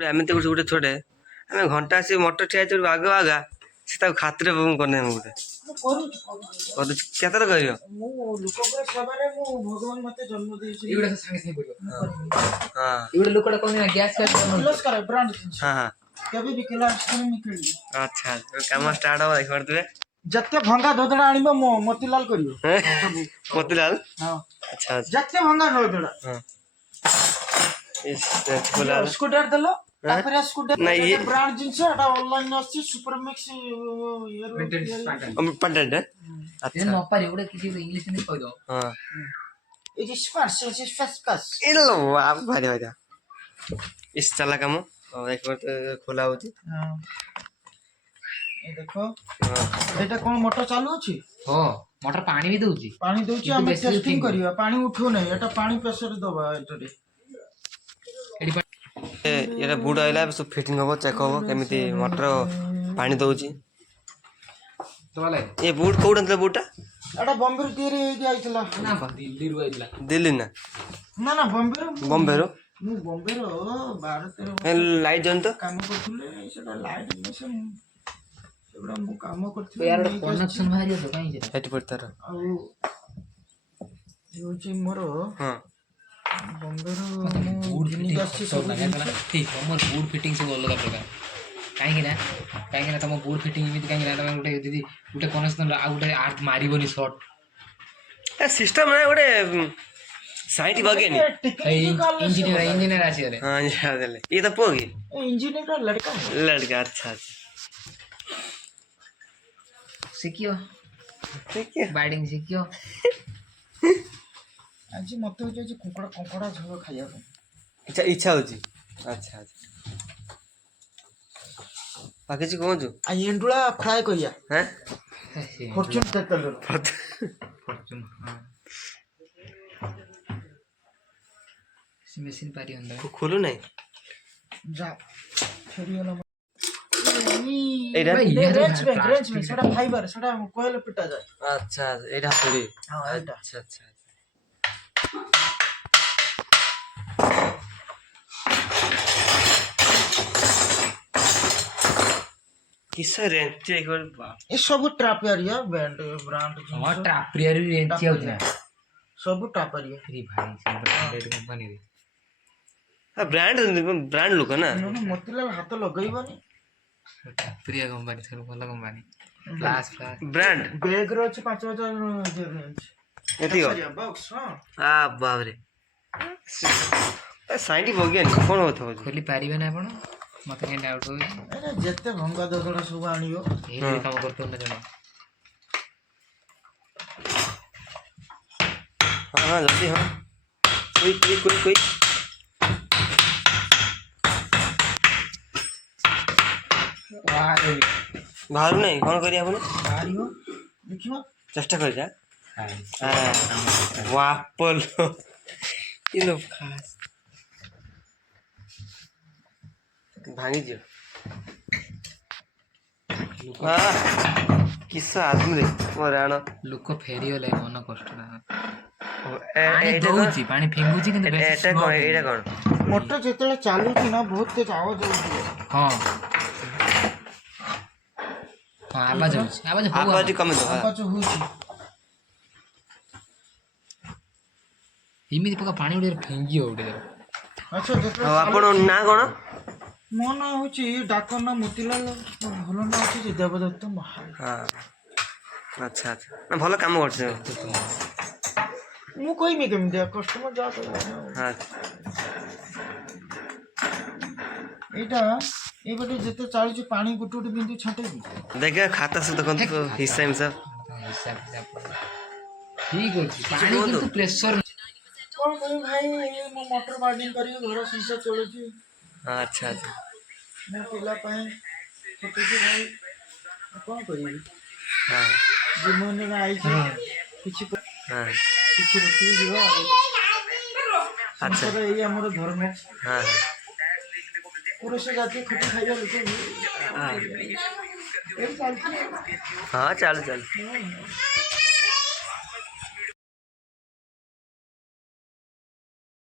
ଏମିତି ଗୋଟେ ଗୋଟେ ଛୋଟେ ଆମେ ଘଣ୍ଟା ଆସି ମଟର ଠିଆ ହେଇଛୁ ଆଗ ଆଗା ସେ ତାକୁ ଖାତିରେ କରିନି ଆମେ ଗୋଟେ କରୁଛି କେତେବେଳେ କରିବ ଆଚ୍ଛା କାମ ଷ୍ଟାର୍ଟ ହବ ଦେଖିପାରୁଥିବେ जत्ते भंगा धोदड़ा आनिबो मोतीलाल करियो मोतीलाल अच्छा जत्ते भंगा धोदड़ा इस खोला स्कूटर देलो तापरे स्कूटर नहीं ये ब्रांड जिंस एटा ऑनलाइन आछि सुपर मिक्स पंटेंट है अच्छा न पारे ओडे किसी इंग्लिश में कह दो हां it is fast it is fast पास इलो आप भारी भारी इस चला काम एक बार खोला होची हां ए देखो एटा कोन मोटर चालू अछि हो मोटर पानी भी दउची हम टेस्टिंग करियो पानी उठो नै एटा पानी प्रेशर दबा एटरे ये बुड आइला सब फिटिंग हो चेक हो केमिति मोटर पानी दउची तो वाला ये बुड कोड अंतला बुडटा एटा बॉम्बे रो तिरे आइतला ना दिल्ली रो आइतला दिल्ली ना ना बॉम्बे रो मु बॉम्बे रो 12 13 लाइट जन तो काम करथुले सेटा लाइट मिशन सेटा मु काम करथुले यार कनेक्शन भारी हो काई जे हेट पड़ता रो आ योची मोरो हां बॉम्बे रो बूट फिटिंग सब लगा ठीक हमर बूट फिटिंग सब अलग प्रकार काई ना तम बूट फिटिंग इमित काई ना तम उठे दीदी उठे कनेक्शन आ उठे आर्ट मारिबोनी शॉट ए सिस्टम है ओडे साइट बगेनी इंजीनियर आसी रे हां याद ले ये तो पोगी इंजीनियर का लड़का अच्छा सिकियो ठीक है बाइडिंग सिकियो आज मत हो जे कोकड़ा झोल खाइया अच्छा इच्छा होची अच्छा बाकी जी कोन जो आ एंडुला फ्राई करिया हैं फॉर्च्यून तेतल फॉर्च्यून हां मशीन पारी अंदर खोलू नहीं जा फेरियोला एडा रेंज में सेटा फाइबर सेटा कोयल पिटा जाय अच्छा एडा थोड़ी हां एडा अच्छा किस रेंज एक बार ये सब ट्रापेरिया ब्रांड हां ट्रापेरिया रेंज आउछ ना सब ट्रापेरिया फ्री भाई सब ब्रांडेड कंपनी रे ब्रांड लोक ना मोतीलाल हाथ लगइबनी प्रिया कंपनी सब भल कंपनी फ्लाश ब्रांड बैग रो 5000 रेंज एती हो बॉक्स हां आ बाप रे साइड बगेन कोन होतो खोली पारिबे ना आपण मते के डाउट हो अरे जत्ते भंगा ददड़ा सब आनियो ए काम करतो ना जण हां जल्दी हां कोई बाहर नहीं कौन करिया आपण बाहरियो देखियो चेष्टा कर जा वापल इनो खास भांगी दियो किस्सा आदमी रे मोराण लोक फेरी होले मन कष्ट ना एटा पानी फेंगुची किंतु एटा कोन मोटर जेतले चालू छी ना बहुत तेज आवाज होती हां आवाज कम दो आवाज होची इमिति पका पानी उडे फेंगी उडे अच्छा जेतले आपण ना कोन मो ना होची डाकन ना मोतीलाल भलो ना होची जे देवदत्त महाल हां अच्छा ना भलो काम करछ मु कोई मी केम दे कस्टमर जा हां एटा ए बटे जते चालू पानी गुटुट बिंदु छाटे देखा खाता से देखो हिसाब सब ठीक होची पानी किंतु प्रेशर कोन कोई भाई मो मोटर बार्डिंग करी घर संसार चलुची अच्छा मैं पिला पाए छोटे से भाई कोन करी हां जीवन में आई छी हां किछि रखी दिवा अच्छा ये हमर धर्म हां पुरुष जाति खटी खाइया लोग हां चल